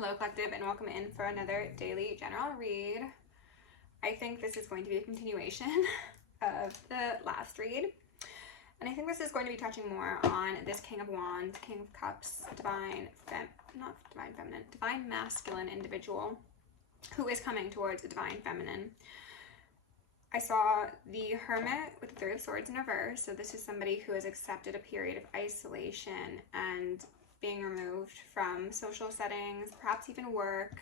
Hello collective, and welcome in for another daily general read. I think this is going to be a continuation of the last read, and I think this is going to be touching more on this King of Wands, King of Cups, divine masculine individual who is coming towards a divine feminine. I saw the Hermit with the Three of Swords in reverse, so this is somebody who has accepted a period of isolation and being removed from social settings, perhaps even work,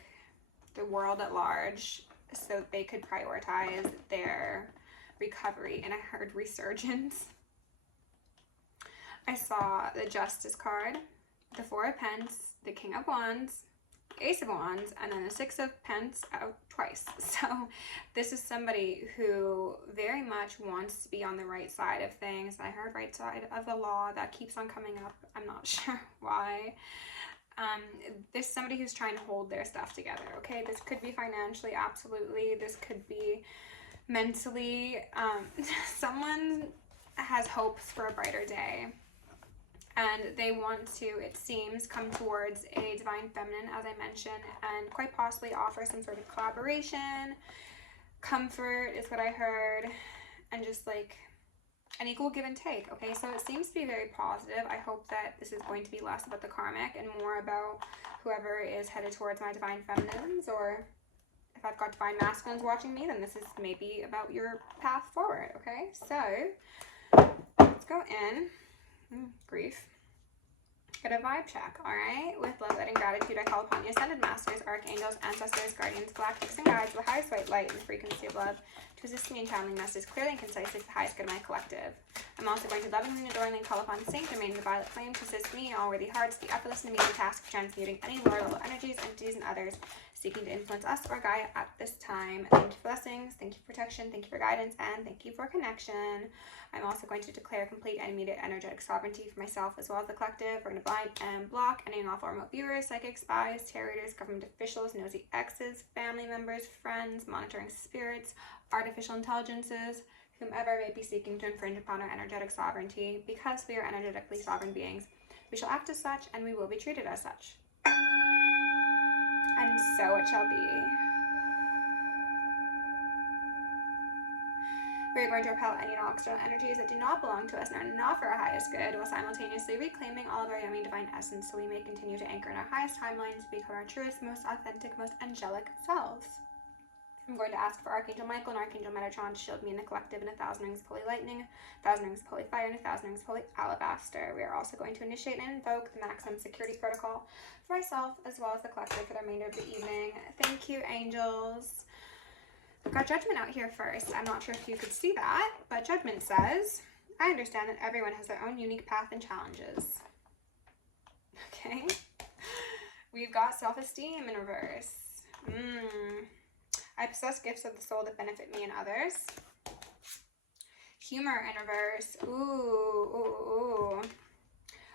the world at large, so they could prioritize their recovery. And I heard resurgence. I saw the Justice card, the Four of Pence, the King of Wands, Ace of Wands, and then the Six of Pence out twice. So this is somebody who very much wants to be on the right side of things. I heard right side of the law. That keeps on coming up. I'm not sure why. There's somebody who's trying to hold their stuff together, okay? This could be financially, absolutely. This could be mentally. Someone has hopes for a brighter day, and they want to, it seems, come towards a divine feminine, as I mentioned, and quite possibly offer some sort of collaboration. Comfort is what I heard, and just like an equal give and take, okay? So it seems to be very positive. I hope that this is going to be less about the karmic and more about whoever is headed towards my divine feminines, or if I've got divine masculines watching me, then this is maybe about your path forward, okay? So let's go in. Grief. Get a vibe check, all right? With love, light, and gratitude, I call upon the ascended masters, archangels, ancestors, guardians, galactics, and guides, the highest white light and the frequency of love, to assist me in channeling messages clearly and concisely for the highest good of my collective. I'm also going to lovingly and adoringly call upon Saint Germain, the violet flame, to assist me in all worthy hearts, the effortless and amazing task of transmuting any lower level energies, entities, and others seeking to influence us or Gaia at this time. Thank you for blessings, thank you for protection, thank you for guidance, and thank you for connection. I'm also going to declare complete and immediate energetic sovereignty for myself as well as the collective. We're going to blind and block any unlawful remote viewers, psychic spies, tarot readers, government officials, nosy exes, family members, friends, monitoring spirits, artificial intelligences, whomever may be seeking to infringe upon our energetic sovereignty. Because we are energetically sovereign beings, we shall act as such, and we will be treated as such. And so it shall be. We are going to repel any and all external energies that do not belong to us and are not for our highest good, while simultaneously reclaiming all of our yummy divine essence, so we may continue to anchor in our highest timelines to become our truest, most authentic, most angelic selves. I'm going to ask for Archangel Michael and Archangel Metatron to shield me in the collective in 1,000 rings of holy lightning, 1,000 rings of holy fire, and 1,000 rings of holy alabaster. We are also going to initiate and invoke the maximum security protocol for myself as well as the collective for the remainder of the evening. Thank you, angels. I've got Judgment out here first. I'm not sure if you could see that, but Judgment says, I understand that everyone has their own unique path and challenges. Okay. We've got self-esteem in reverse. I possess gifts of the soul that benefit me and others. Humor in reverse. Ooh.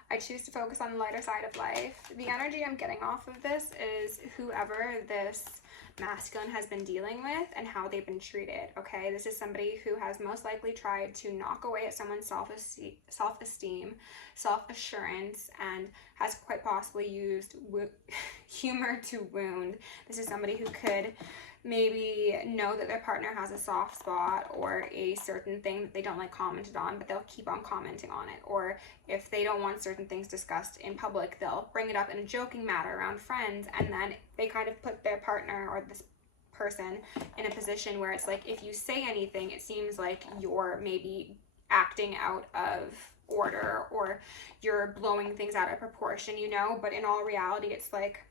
I choose to focus on the lighter side of life. The energy I'm getting off of this is whoever this masculine has been dealing with and how they've been treated, okay? This is somebody who has most likely tried to knock away at someone's self-esteem, self-assurance, and has quite possibly used humor to wound. This is somebody who could maybe know that their partner has a soft spot or a certain thing that they don't like commented on, but they'll keep on commenting on it. Or if they don't want certain things discussed in public, they'll bring it up in a joking matter around friends, and then they kind of put their partner or this person in a position where it's like, if you say anything, it seems like you're maybe acting out of order or you're blowing things out of proportion, you know? But in all reality, it's like,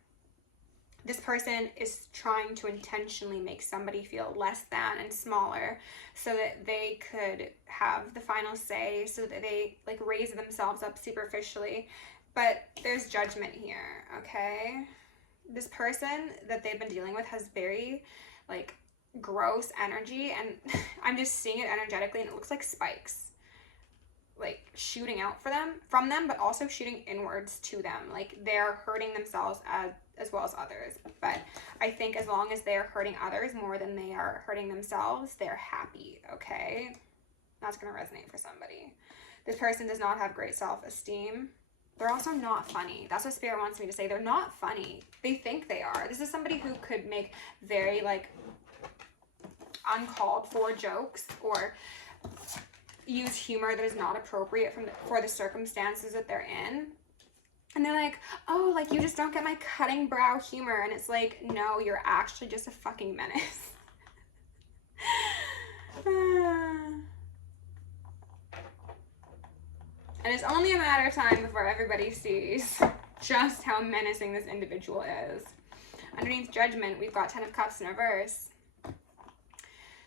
this person is trying to intentionally make somebody feel less than and smaller so that they could have the final say, so that they like raise themselves up superficially. But there's judgment here, okay? This person that they've been dealing with has very like gross energy, and I'm just seeing it energetically, and it looks like spikes like shooting out from them, but also shooting inwards to them. Like they're hurting themselves as well as others. But I think as long as they're hurting others more than they are hurting themselves, they're happy, okay? That's going to resonate for somebody. This person does not have great self-esteem. They're also not funny. That's what Spirit wants me to say. They're not funny. They think they are. This is somebody who could make very, like, uncalled for jokes or use humor that is not appropriate for the circumstances that they're in. And they're like, oh, like, you just don't get my cutting brow humor. And it's like, no, you're actually just a fucking menace. And it's only a matter of time before everybody sees just how menacing this individual is. Underneath Judgment, we've got 10 of Cups in reverse.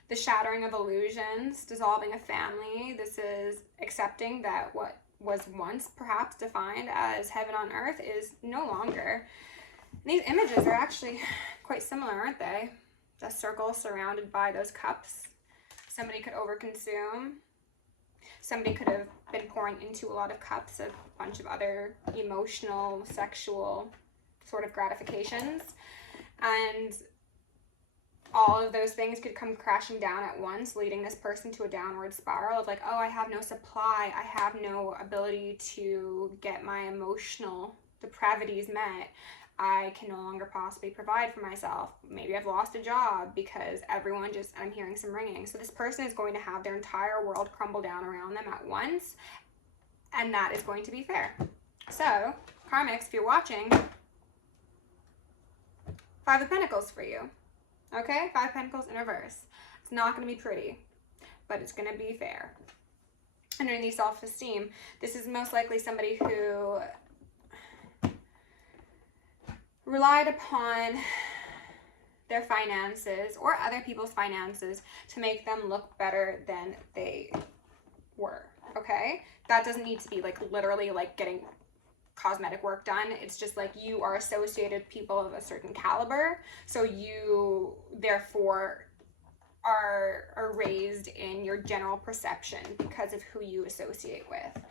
The shattering of illusions, dissolving a family. This is accepting that what was once perhaps defined as heaven on earth is no longer. And these images are actually quite similar, aren't they? The circle surrounded by those cups. Somebody could overconsume. Somebody could have been pouring into a lot of cups of a bunch of other emotional, sexual sort of gratifications. And all of those things could come crashing down at once, leading this person to a downward spiral of like, oh, I have no supply. I have no ability to get my emotional depravities met. I can no longer possibly provide for myself. Maybe I've lost a job because everyone just, I'm hearing some ringing. So this person is going to have their entire world crumble down around them at once. And that is going to be fair. So, Karmics, if you're watching, 5 of Pentacles for you. Okay? 5 of Pentacles in reverse. It's not going to be pretty, but it's going to be fair. Underneath self-esteem, this is most likely somebody who relied upon their finances or other people's finances to make them look better than they were, okay? That doesn't need to be like literally like getting cosmetic work done. It's just like you are associated with people of a certain caliber, so you therefore are raised in your general perception because of who you associate with.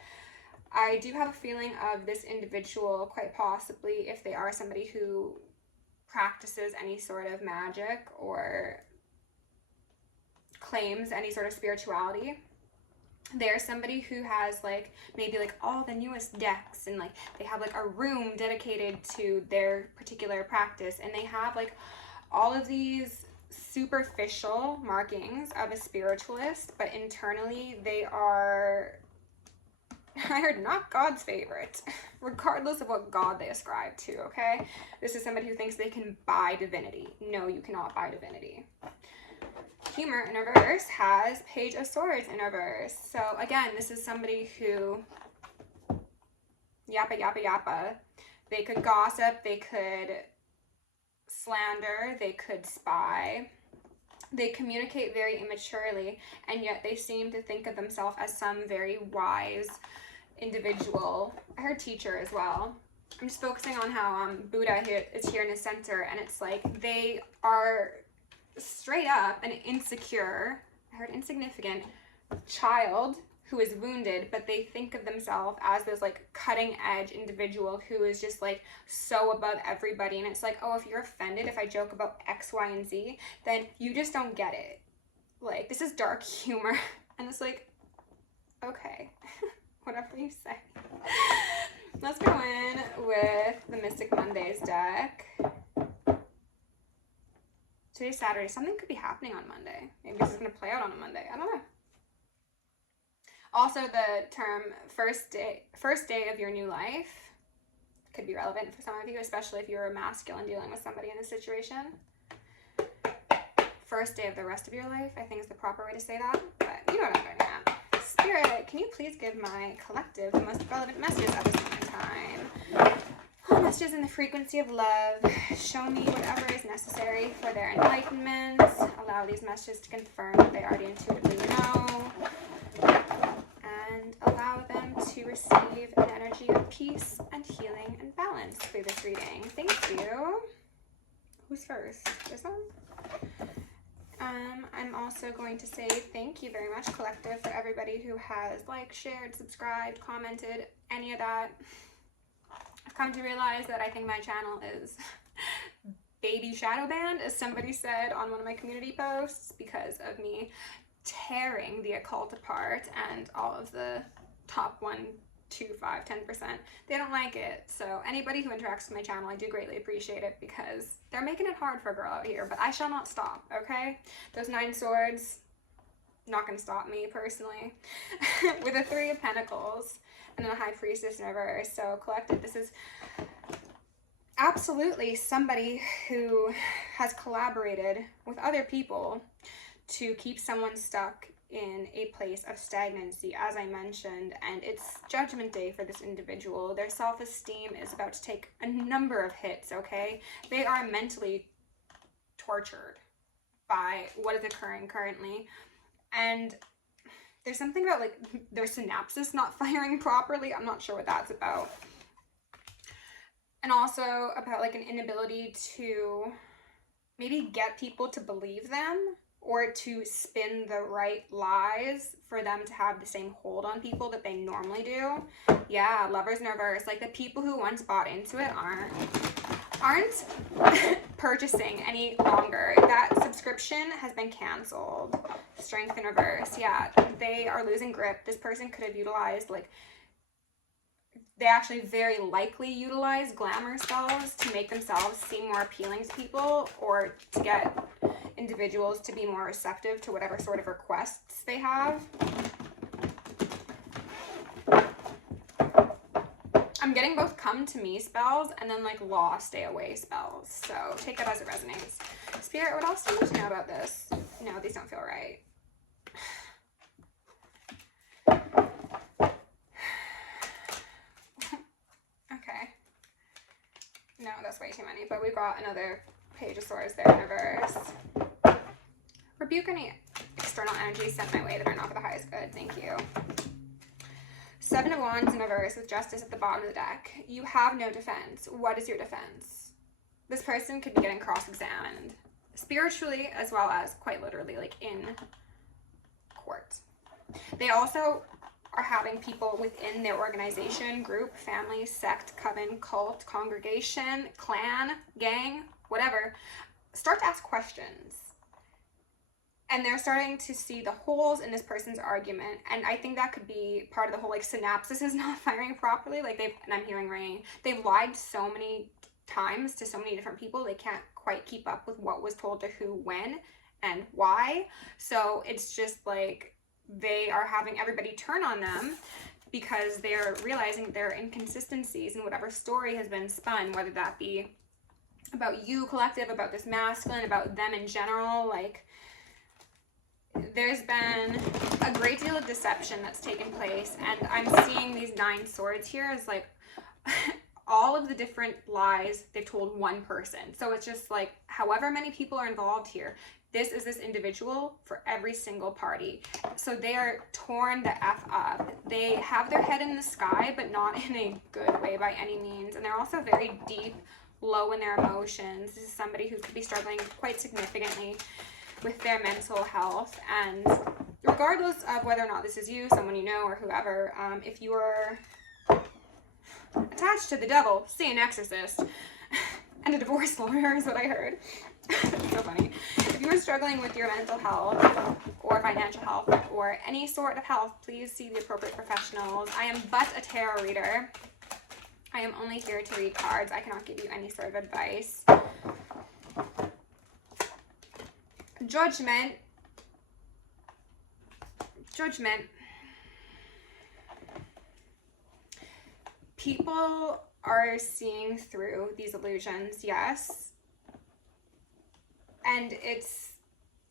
I do have a feeling of this individual, quite possibly, if they are somebody who practices any sort of magic or claims any sort of spirituality, they're somebody who has like maybe like all the newest decks and like they have like a room dedicated to their particular practice, and they have like all of these superficial markings of a spiritualist, but internally they are, I heard, not God's favorite, regardless of what God they ascribe to, okay? This is somebody who thinks they can buy divinity. No, you cannot buy divinity. Humor in reverse has Page of Swords in reverse. So again, this is somebody who yappa, yappa, yappa. They could gossip, they could slander, they could spy. They communicate very immaturely, and yet they seem to think of themselves as some very wise individual. I heard teacher as well. I'm just focusing on how Buddha is here in the center, and it's like they are straight up an insecure, I heard insignificant child who is wounded, but they think of themselves as this like cutting edge individual who is just like so above everybody. And it's like, oh, if you're offended if I joke about X, Y, and Z, then you just don't get it. Like, this is dark humor. And it's like, okay, whatever you say. Let's go in with the Mystic Mondays deck. Today's Saturday. Something could be happening on Monday. Maybe this is going to play out on a Monday. I don't know. Also, the term first day of your new life could be relevant for some of you, especially if you're a masculine dealing with somebody in this situation. First day of the rest of your life, I think is the proper way to say that, but you know what I'm getting at. Spirit, can you please give my collective the most relevant messages at this moment in time? All messages in the frequency of love. Show me whatever is necessary for their enlightenment. Allow these messages to confirm what they already intuitively know. And allow them to receive an energy of peace and healing and balance through this reading. Thank you. Who's first? This one? I'm also going to say thank you very much, collective, for everybody who has liked, shared, subscribed, commented, any of that. I've come to realize that I think my channel is baby shadow banned, as somebody said on one of my community posts, because of me tearing the occult apart and all of the top 1 2, 5, 10%. They don't like it. So anybody who interacts with my channel, I do greatly appreciate it because they're making it hard for a girl out here, but I shall not stop, okay? Those 9 swords, not gonna stop me personally. With a 3 of Pentacles and then a High Priestess in reverse. So collective, this is absolutely somebody who has collaborated with other people to keep someone stuck in a place of stagnancy, as I mentioned, and it's judgment day for this individual. Their self-esteem is about to take a number of hits, okay? They are mentally tortured by what is occurring currently, and there's something about like their synapses not firing properly. I'm not sure what that's about. And also about like an inability to maybe get people to believe them or to spin the right lies for them to have the same hold on people that they normally do. Yeah, Lovers in reverse. Like the people who once bought into it aren't purchasing any longer. That subscription has been canceled. Strength in reverse. Yeah, they are losing grip. This person could have utilized like, they actually very likely utilize glamour spells to make themselves seem more appealing to people or to get individuals to be more receptive to whatever sort of requests they have. I'm getting both come to me spells and then like law stay away spells. So take that as it resonates. Spirit, what else do you need to know about this? No, these don't feel right. Okay. No, that's way too many, but we've got another Page of Swords there in reverse. Rebuke any external energies sent my way that are not for the highest good. Thank you. 7 of Wands in reverse with Justice at the bottom of the deck. You have no defense. What is your defense? This person could be getting cross-examined spiritually as well as quite literally, like in court. They also are having people within their organization, group, family, sect, coven, cult, congregation, clan, gang, whatever, start to ask questions. And they're starting to see the holes in this person's argument. And I think that could be part of the whole, like, synapses is not firing properly. Like, and I'm hearing rain. They've lied so many times to so many different people, they can't quite keep up with what was told to who, when, and why. So it's just like they are having everybody turn on them because they're realizing their inconsistencies in whatever story has been spun, whether that be about you, collective, about this masculine, about them in general. Like, there's been a great deal of deception that's taken place, and I'm seeing these 9 swords here as like all of the different lies they've told one person. So it's just like however many people are involved here, this is this individual for every single party. So they are torn the F up. They have their head in the sky, but not in a good way by any means. And they're also very deep, low in their emotions. This is somebody who could be struggling quite significantly with their mental health. And regardless of whether or not this is you, someone you know, or whoever, if you are attached to the devil, see an exorcist, and a divorce lawyer is what I heard. So funny. If you are struggling with your mental health or financial health or any sort of health, please see the appropriate professionals. I am but a tarot reader. I am only here to read cards. I cannot give you any sort of advice. Judgment. Judgment. People are seeing through these illusions, yes. And it's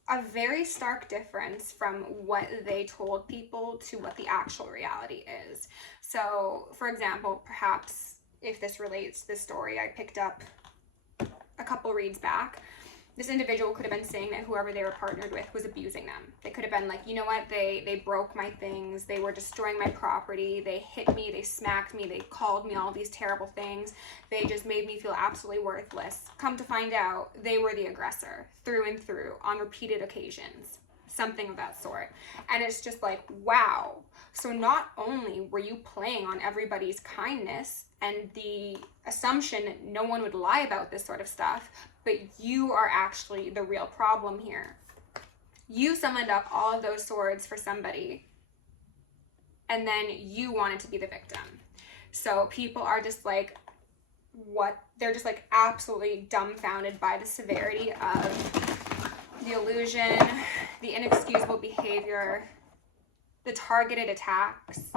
a very stark difference from what they told people to what the actual reality is. So, for example, perhaps if this relates to the story I picked up a couple reads back, this individual could have been saying that whoever they were partnered with was abusing them. They could have been like, you know what, they broke my things, they were destroying my property, they hit me, they smacked me, they called me all these terrible things, they just made me feel absolutely worthless. Come to find out, they were the aggressor through and through on repeated occasions, something of that sort. And it's just like, wow. So not only were you playing on everybody's kindness and the assumption that no one would lie about this sort of stuff, but you are actually the real problem here. You summoned up all of those swords for somebody, and then you wanted to be the victim. So people are just like, what? They're just like absolutely dumbfounded by the severity of the illusion, the inexcusable behavior, the targeted attacks.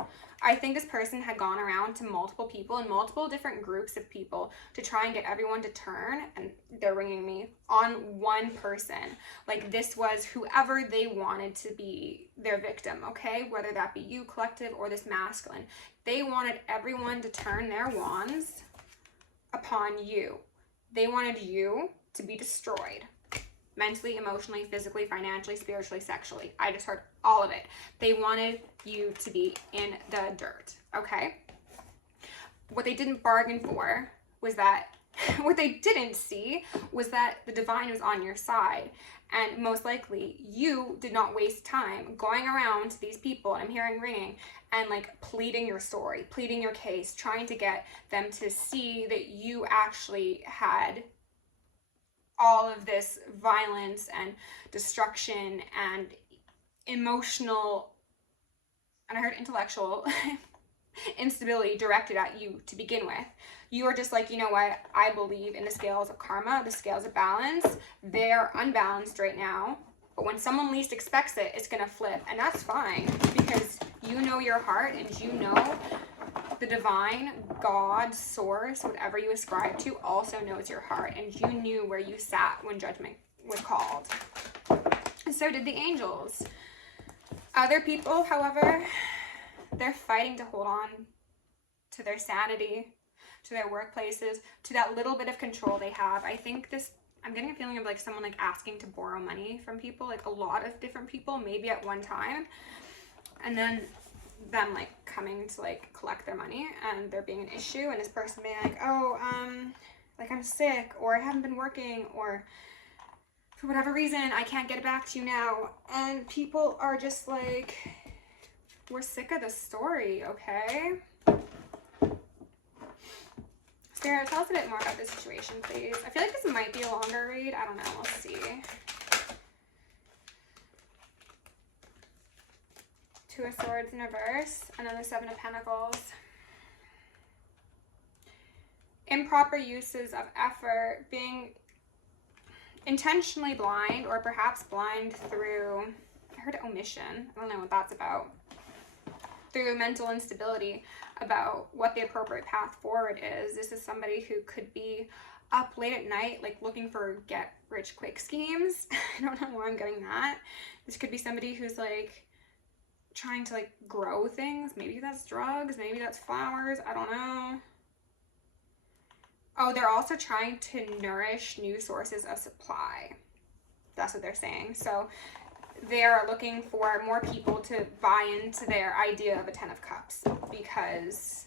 I think this person had gone around to multiple people and multiple different groups of people to try and get everyone to turn, and they're ringing me, on one person. Like, this was whoever they wanted to be their victim, okay? Whether that be you, collective, or this masculine. They wanted everyone to turn their wands upon you. They wanted you to be destroyed. Mentally, emotionally, physically, financially, spiritually, sexually. I just heard all of it. They wanted you to be in the dirt, okay? What they didn't bargain for was that, what they didn't see was that the divine was on your side. And most likely, you did not waste time going around to these people, and I'm hearing ringing, and like pleading your story, pleading your case, trying to get them to see that you actually had all of this violence and destruction and emotional, and I heard intellectual instability directed at you to begin with. You are just like, you know what, I believe in the scales of karma, the scales of balance. They're unbalanced right now, but when someone least expects it, it's gonna flip, and that's fine, because you know your heart, and you know the divine, God, source, whatever you ascribe to, also knows your heart, and you knew where you sat when judgment was called. And so did the angels. Other people, however, they're fighting to hold on to their sanity, to their workplaces, to that little bit of control they have. I think this, I'm getting a feeling of like someone like asking to borrow money from people, like a lot of different people, maybe at one time, and then them like coming to like collect their money, and there being an issue, and this person being like, oh, like I'm sick, or I haven't been working, or for whatever reason I can't get it back to you now. And people are just like, we're sick of this story, okay? Spirit, tell us a bit more about this situation, please. I feel like this might be a longer read. I don't know, we'll see. Two of Swords in reverse, and then the Seven of Pentacles. Improper uses of effort, being intentionally blind, or perhaps blind through, I heard omission, I don't know what that's about, through mental instability about what the appropriate path forward is. This is somebody who could be up late at night, like looking for get-rich-quick schemes. I don't know why I'm getting that. This could be somebody who's like trying to like grow things. Maybe that's drugs, maybe that's flowers, I don't know. Oh, they're also trying to nourish new sources of supply. That's what they're saying. So they're looking for more people to buy into their idea of a 10 of Cups, because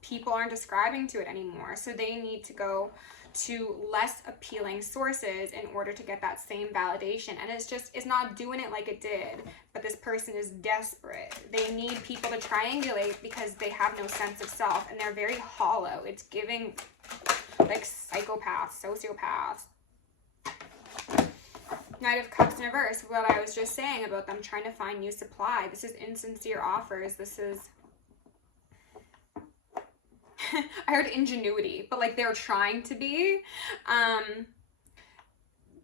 people aren't ascribing to it anymore. So they need to go to less appealing sources in order to get that same validation. And it's not doing it like it did, but this person is desperate. They need people to triangulate because they have no sense of self, and they're very hollow. It's giving like psychopaths, sociopaths. Knight of Cups in reverse, what I was just saying about them trying to find new supply. This is insincere offers. This is I heard ingenuity, but like they're trying to be.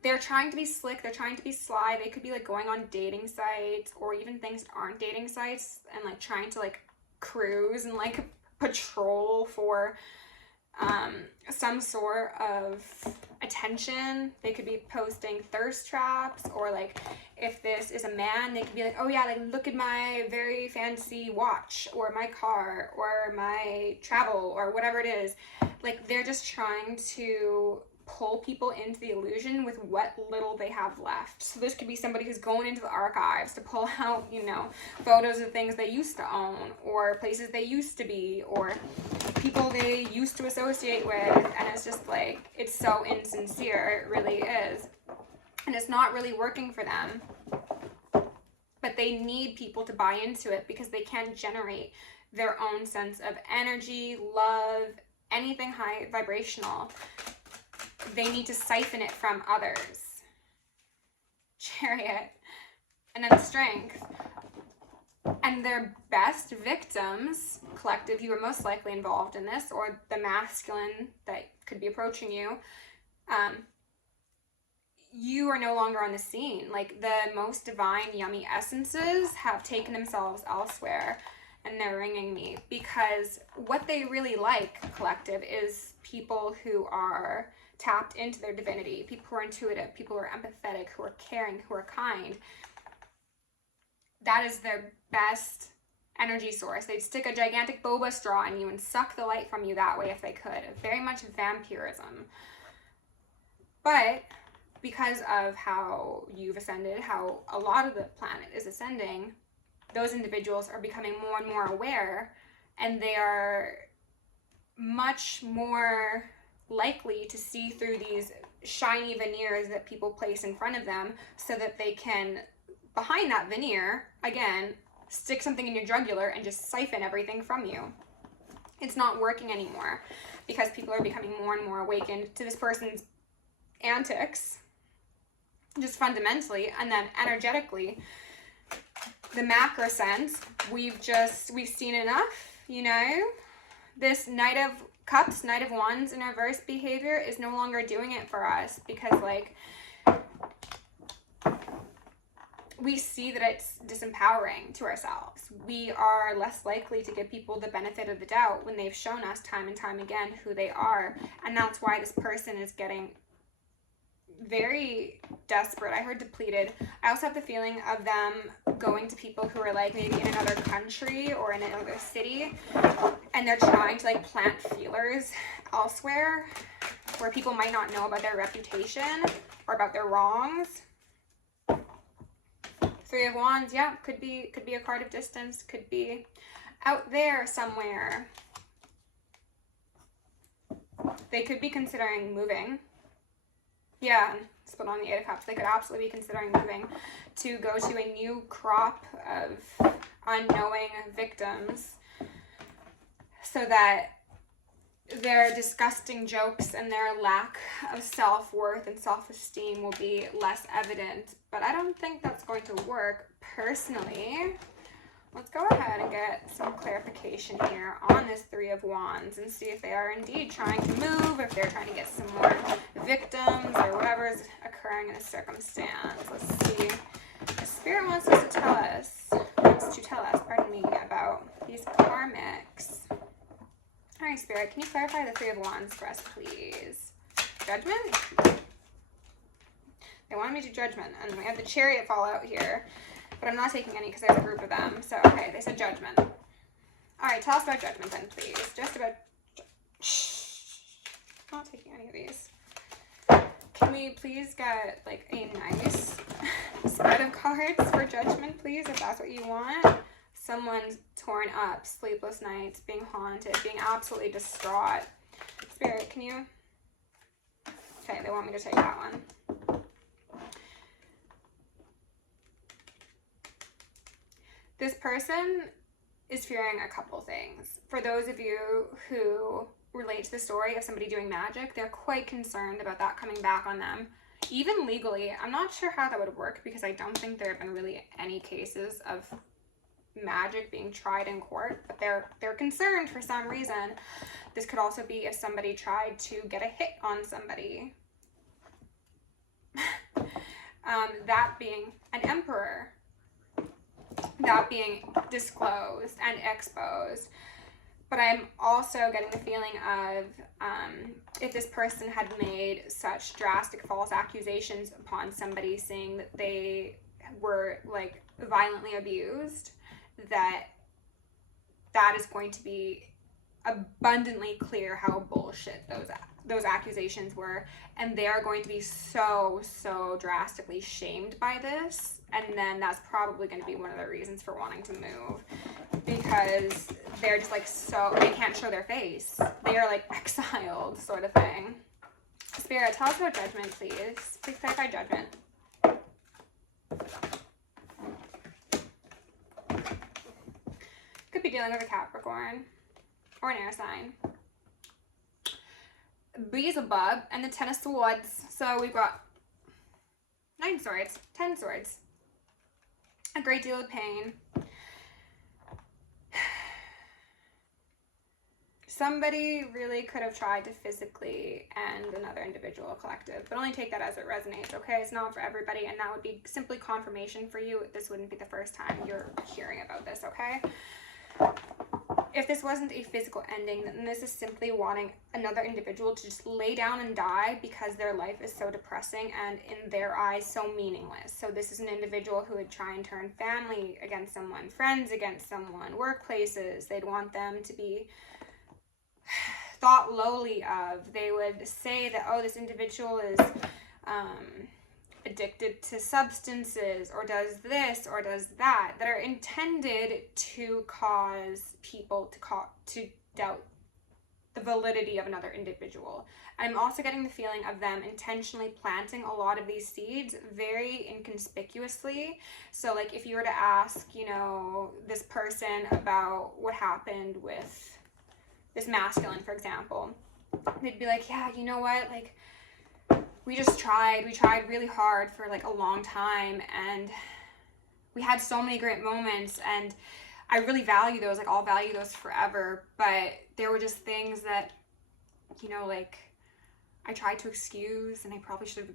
They're trying to be slick. They're trying to be sly. They could be like going on dating sites, or even things that aren't dating sites, and like trying to like cruise and like patrol for some sort of attention. They could be posting thirst traps, or like if this is a man, they could be like, oh yeah, like look at my very fancy watch, or my car, or my travel, or whatever it is. Like they're just trying to pull people into the illusion with what little they have left. So this could be somebody who's going into the archives to pull out, you know, photos of things they used to own, or places they used to be, or people they used to associate with. And it's just like, it's so insincere, it really is. And it's not really working for them. But they need people to buy into it because they can't generate their own sense of energy, love, anything high vibrational. They need to siphon it from others. Chariot. And then Strength. And their best victims, collective, you are most likely involved in this, or the masculine that could be approaching you, you are no longer on the scene. Like, the most divine, yummy essences have taken themselves elsewhere, and they're ringing me, because what they really like, collective, is people who are tapped into their divinity, people who are intuitive, people who are empathetic, who are caring, who are kind. That is their best energy source. They'd stick a gigantic boba straw in you and suck the light from you that way if they could. Very much vampirism. But because of how you've ascended, how a lot of the planet is ascending, those individuals are becoming more and more aware, and they are much more likely to see through these shiny veneers that people place in front of them, so that they can, behind that veneer, again, stick something in your jugular and just siphon everything from you. It's not working anymore, because people are becoming more and more awakened to this person's antics, just fundamentally, and then energetically. The macro sense, we've seen enough, you know? This Knight of Cups, Knight of Wands in reverse behavior is no longer doing it for us, because, like, we see that it's disempowering to ourselves. We are less likely to give people the benefit of the doubt when they've shown us time and time again who they are. And that's why this person is getting very desperate. I heard depleted. I also have the feeling of them going to people who are, like, maybe in another country or in another city, and they're trying to, like, plant feelers elsewhere where people might not know about their reputation or about their wrongs. Three of Wands, yeah, could be a card of distance, could be out there somewhere. They could be considering moving. Yeah, split on the Eight of Cups. They could absolutely be considering moving to go to a new crop of unknowing victims, so that their disgusting jokes and their lack of self-worth and self-esteem will be less evident. But I don't think that's going to work personally. Let's go ahead and get some clarification here on this Three of Wands and see if they are indeed trying to move, or if they're trying to get some more victims, or whatever is occurring in a circumstance. Let's see. The Spirit wants to tell us, pardon me, about these karmics. All right, Spirit, can you clarify the Three of Wands for us, please? Judgment? They wanted me to Judgment, and we have the Chariot fall out here. But I'm not taking any because there's a group of them. So, okay, they said Judgment. All right, tell us about Judgment then, please. Just about... I'm not taking any of these. Can we please get, like, a nice spread of cards for Judgment, please, if that's what you want? Someone's torn up, sleepless nights, being haunted, being absolutely distraught. Spirit, can you... Okay, they want me to take that one. This person is fearing a couple things. For those of you who relate to the story of somebody doing magic, they're quite concerned about that coming back on them. Even legally, I'm not sure how that would work, because I don't think there have been really any cases of magic being tried in court, but they're concerned for some reason. This could also be if somebody tried to get a hit on somebody. That being an emperor. That being disclosed and exposed. But I'm also getting the feeling of if this person had made such drastic false accusations upon somebody, saying that they were, like, violently abused, that is going to be abundantly clear how bullshit those accusations were, and they are going to be so drastically shamed by this. And then that's probably going to be one of the reasons for wanting to move, because they're just, like, so, they can't show their face. They are, like, exiled, sort of thing. Spirit, tell us about Judgment, please. Please clarify Judgment. Could be dealing with a Capricorn or an air sign. Beelzebub and the Ten of Swords. So we've got 9 swords, 10 swords. A great deal of pain. somebody really could have tried to physically end another individual collective, but only take that as it resonates, okay? It's not for everybody, and that would be simply confirmation for you. This wouldn't be the first time you're hearing about this, okay? If this wasn't a physical ending, then this is simply wanting another individual to just lay down and die because their life is so depressing and in their eyes so meaningless. So this is an individual who would try and turn family against someone, friends against someone, workplaces. They'd want them to be thought lowly of. They would say that, oh, this individual is addicted to substances or does this or does that are intended to cause people to doubt the validity of another individual. I'm also getting the feeling of them intentionally planting a lot of these seeds very inconspicuously. So like if you were to ask, you know, this person about what happened with this masculine, for example, they'd be like, yeah, you know what, like, we tried really hard for like a long time, and we had so many great moments, and I really value those, like I'll value those forever, but there were just things that, you know, like I tried to excuse and I probably should have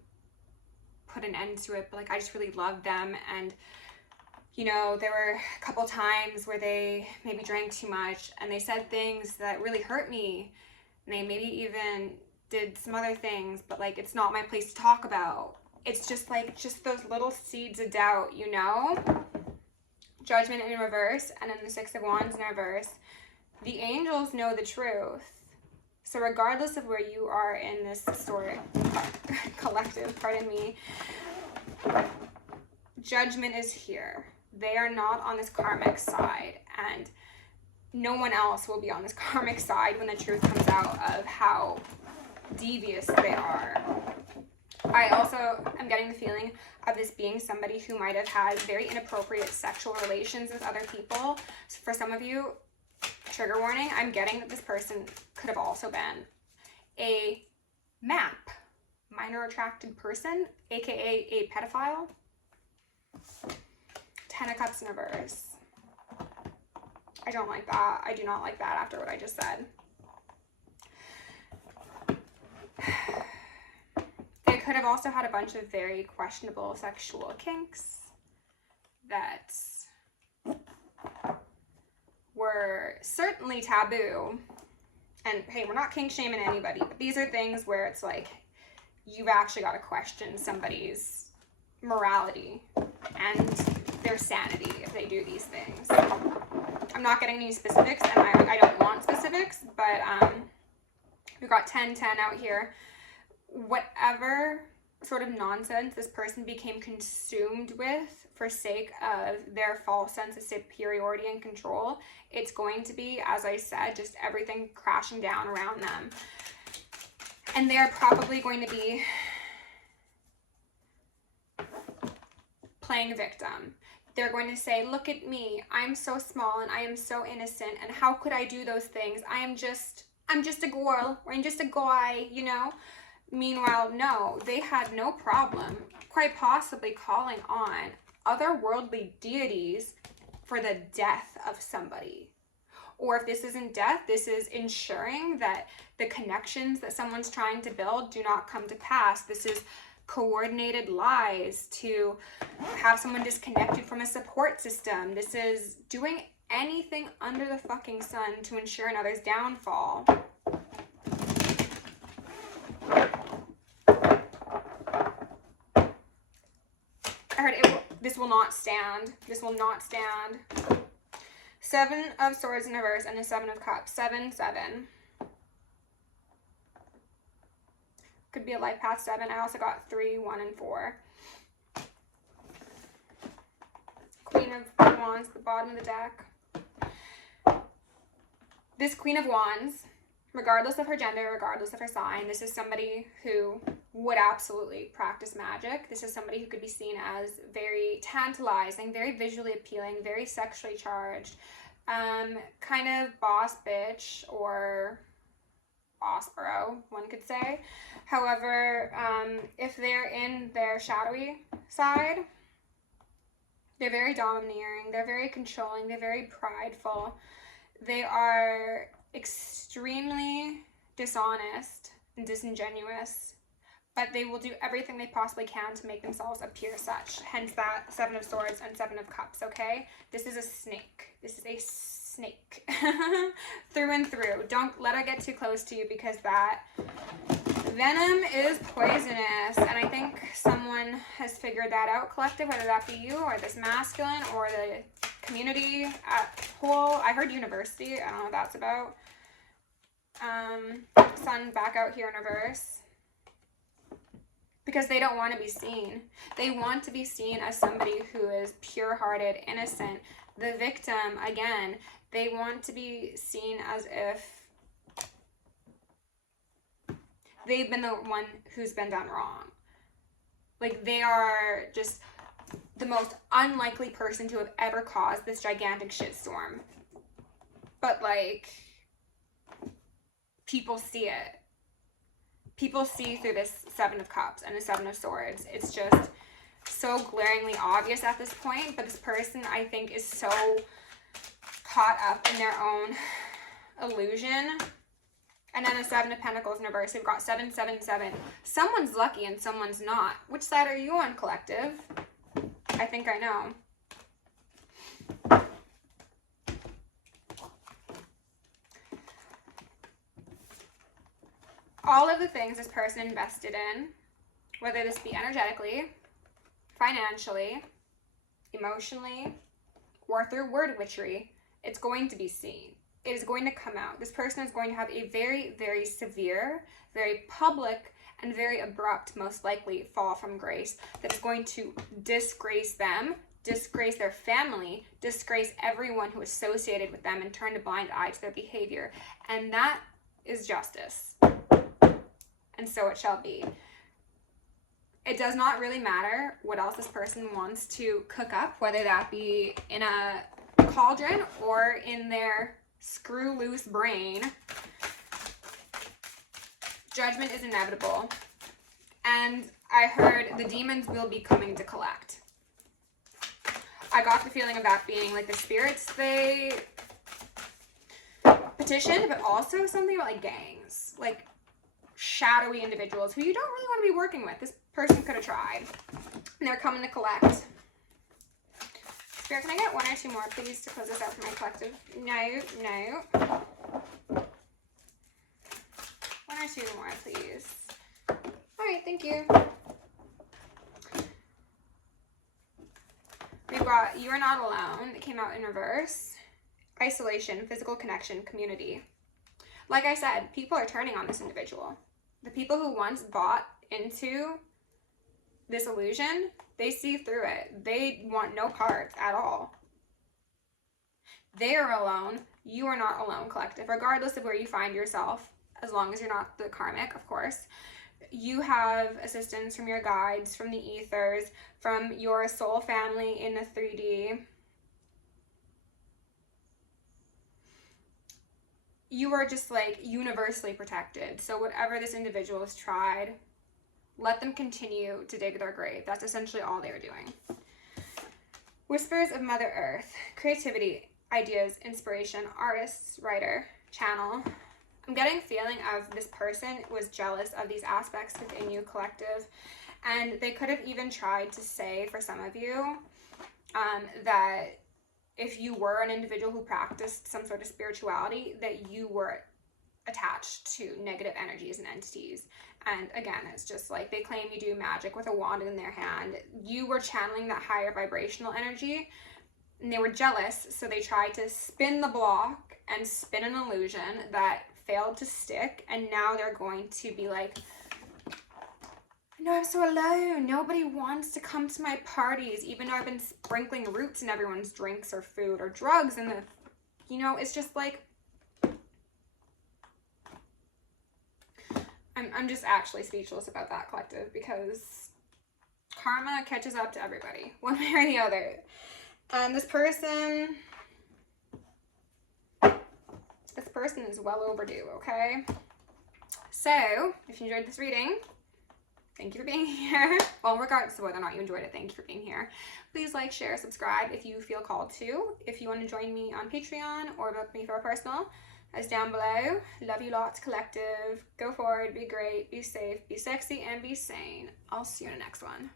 put an end to it, but like I just really loved them. And you know, there were a couple times where they maybe drank too much and they said things that really hurt me, and they maybe even did some other things, but like it's not my place to talk about. It's just like just those little seeds of doubt, you know. Judgment in reverse, and then the Six of Wands in reverse. The angels know the truth. So regardless of where you are in this story collective, pardon me, judgment is here. They are not on this karmic side, and no one else will be on this karmic side when the truth comes out of how devious they are. I also am getting the feeling of this being somebody who might have had very inappropriate sexual relations with other people. So for some of you, trigger warning, I'm getting that this person could have also been a MAP, minor attracted person, aka a pedophile. Ten of Cups in reverse. I don't like that. I do not like that after what I just said. They could have also had a bunch of very questionable sexual kinks that were certainly taboo. And hey, we're not kink shaming anybody, but these are things where it's like you've actually got to question somebody's morality and their sanity if they do these things. I'm not getting any specifics, and I don't want specifics, but we've got 10-10 out here. Whatever sort of nonsense this person became consumed with for sake of their false sense of superiority and control, it's going to be, as I said, just everything crashing down around them. And they're probably going to be playing victim. They're going to say, look at me, I'm so small and I am so innocent, and how could I do those things? I'm just a girl, or I'm just a guy, you know? Meanwhile, no, they had no problem quite possibly calling on otherworldly deities for the death of somebody. Or if this isn't death, this is ensuring that the connections that someone's trying to build do not come to pass. This is coordinated lies to have someone disconnected from a support system. This is doing anything under the fucking sun to ensure another's downfall. I heard this will not stand. This will not stand. 7 of Swords in reverse and the 7 of Cups. 7, 7. Could be a life path 7. I also got 3, 1, and 4. Queen of Wands at the bottom of the deck. This Queen of Wands, regardless of her gender, regardless of her sign, this is somebody who would absolutely practice magic. This is somebody who could be seen as very tantalizing, very visually appealing, very sexually charged, kind of boss bitch or boss bro, one could say. However, if they're in their shadowy side, they're very domineering, they're very controlling, they're very prideful. They are extremely dishonest and disingenuous, but they will do everything they possibly can to make themselves appear such. Hence that Seven of Swords and Seven of Cups, okay? This is a snake. This is a snake. Through and through. Don't let it get too close to you, because that venom is poisonous. And I think someone has figured that out, collective, whether that be you or this masculine or the community at whole. I heard university. I don't know what that's about. Sun back out here in reverse. Because they don't want to be seen. They want to be seen as somebody who is pure-hearted, innocent. The victim, again, they want to be seen as if they've been the one who's been done wrong. Like, they are just the most unlikely person to have ever caused this gigantic shitstorm. But, like, people see it. People see through this Seven of Cups and the Seven of Swords. It's just so glaringly obvious at this point. But this person, I think, is so caught up in their own illusion. And then a Seven of Pentacles in reverse. We've got 777. Someone's lucky and someone's not. Which side are you on, collective? I think I know. All of the things this person invested in, whether this be energetically, financially, emotionally, or through word witchery, it's going to be seen. It is going to come out. This person is going to have a very, very severe, very public, and very abrupt, most likely, fall from grace that is going to disgrace them, disgrace their family, disgrace everyone who is associated with them, and turn a blind eye to their behavior. And that is justice. And so it shall be. It does not really matter what else this person wants to cook up, whether that be in a cauldron or in their screw loose brain. Judgment is inevitable. And I heard the demons will be coming to collect. I got the feeling of that being like the spirits they petitioned, but also something about like gangs. Like shadowy individuals who you don't really want to be working with. This person could have tried. And they're coming to collect. Spirit, can I get one or two more, please, to close this out for my collective? No, no. One or two more, please. Alright, thank you. We've got You Are Not Alone. It came out in reverse. Isolation, physical connection, community. Like I said, people are turning on this individual. The people who once bought into this illusion, they see through it. They want no parts at all. They are alone. You are not alone, collective, regardless of where you find yourself, as long as you're not the karmic, of course. You have assistance from your guides, from the ethers, from your soul family in the 3D. You are just like universally protected. So whatever this individual has tried, let them continue to dig their grave. That's essentially all they're doing. Whispers of Mother Earth. Creativity, ideas, inspiration, artists, writer, channel. I'm getting a feeling of this person was jealous of these aspects within you, collective. And they could have even tried to say, for some of you, that if you were an individual who practiced some sort of spirituality, that you were attached to negative energies and entities. And again, it's just like they claim you do magic with a wand in their hand. You were channeling that higher vibrational energy, and they were jealous, so they tried to spin the block and spin an illusion that failed to stick, and now they're going to be like, no, I'm so alone. Nobody wants to come to my parties, even though I've been sprinkling roots in everyone's drinks or food or drugs. And it's just like, I'm just actually speechless about that, collective, because karma catches up to everybody, one way or the other. And this person is well overdue, okay? So, if you enjoyed this reading, thank you for being here. Well, regardless of whether or not you enjoyed it, thank you for being here. Please like, share, subscribe if you feel called to. If you want to join me on Patreon or book me for a personal, as down below. Love you lots, collective. Go forward, be great, be safe, be sexy, and be sane. I'll see you in the next one.